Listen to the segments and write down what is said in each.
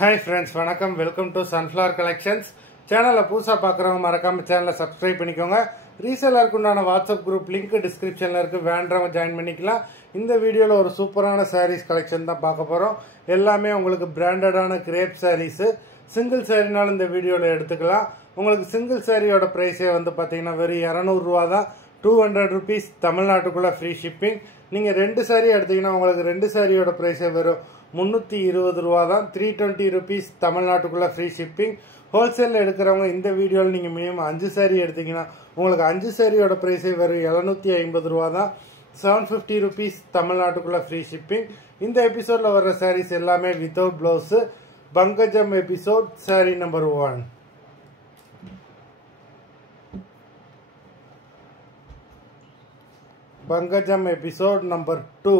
Hi friends, வணக்கம். Welcome to Sunflower Collections. சேனலை புதுசா பார்க்குறவங்க மறக்காம சேனலை சப்ஸ்கிரைப் பண்ணிக்கோங்க. ரீசெல்லருக்கு உண்டான வாட்ஸ்அப் குரூப் லிங்க் டிஸ்கிரிப்ஷனில் இருக்குது, வேண்டவங்க ஜாயின் பண்ணிக்கலாம். இந்த வீடியோவில் ஒரு சூப்பரான சாரீஸ் கலெக்ஷன் தான் பார்க்க போகிறோம். எல்லாமே உங்களுக்கு பிராண்டடான கிரேப் சாரீஸு. சிங்கிள் சாரினாலும் இந்த வீடியோவில் எடுத்துக்கலாம். உங்களுக்கு சிங்கிள் சாரியோட ப்ரைஸே வந்து பார்த்தீங்கன்னா வெறும் 200 ரூபா தான். 200 ருபீஸ் தமிழ்நாட்டுக்குள்ளே ஃப்ரீ ஷிப்பிங். நீங்கள் 2 சாரி எடுத்தீங்கன்னா உங்களுக்கு 2 சாரியோட ப்ரைஸே வெறும் 320 ரூபா தான். 320 ருபீஸ் தமிழ்நாட்டுக்குள்ளே ஃப்ரீ ஷிப்பிங். ஹோல்சேலில் எடுக்கிறவங்க இந்த வீடியோவில் நீங்கள் மினிமம் 5 சாரி எடுத்தீங்கன்னா உங்களுக்கு 5 சாரியோட ப்ரைஸே வெறும் 750 ரூபா தான். 750 ருபீஸ் தமிழ்நாட்டுக்குள்ளே ஃப்ரீ ஷிப்பிங். இந்த எபிசோடில் வர்ற சாரீஸ் எல்லாமே without blouse. Pankajam episode sorry number 1. Pankajam episode number 2.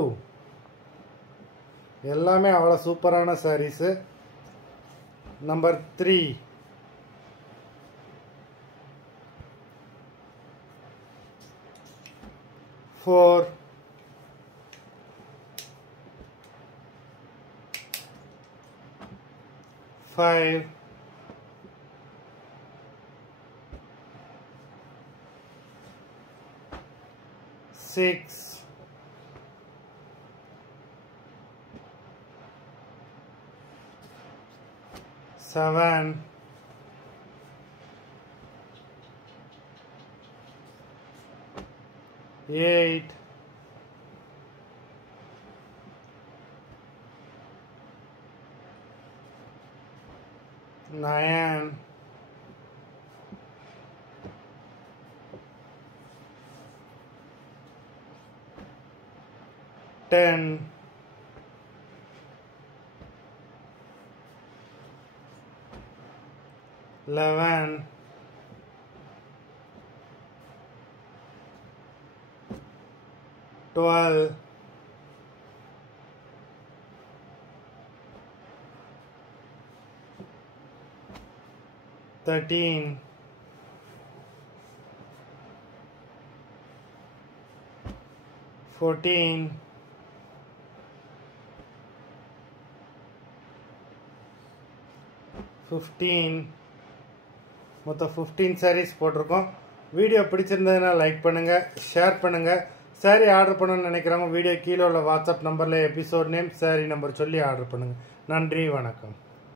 எல்லாமே அவ்வளோ சூப்பரான சாரீஸு. நம்பர் 3. Four. 5. 6. 7. 8. 9. 10. 11. 12. 13. 14. 15. மொத்தம் 15 சாரீஸ் போட்டிருக்கோம். வீடியோ பிடிச்சிருந்ததுன்னா லைக் பண்ணுங்கள், ஷேர் பண்ணுங்கள். சாரீ ஆர்டர் பண்ணணும்னு நினைக்கிறவங்க வீடியோ கீழே உள்ள வாட்ஸ்அப் நம்பரில் எபிசோட் நேம், சாரீ நம்பர் சொல்லி ஆர்டர் பண்ணுங்கள். நன்றி, வணக்கம்.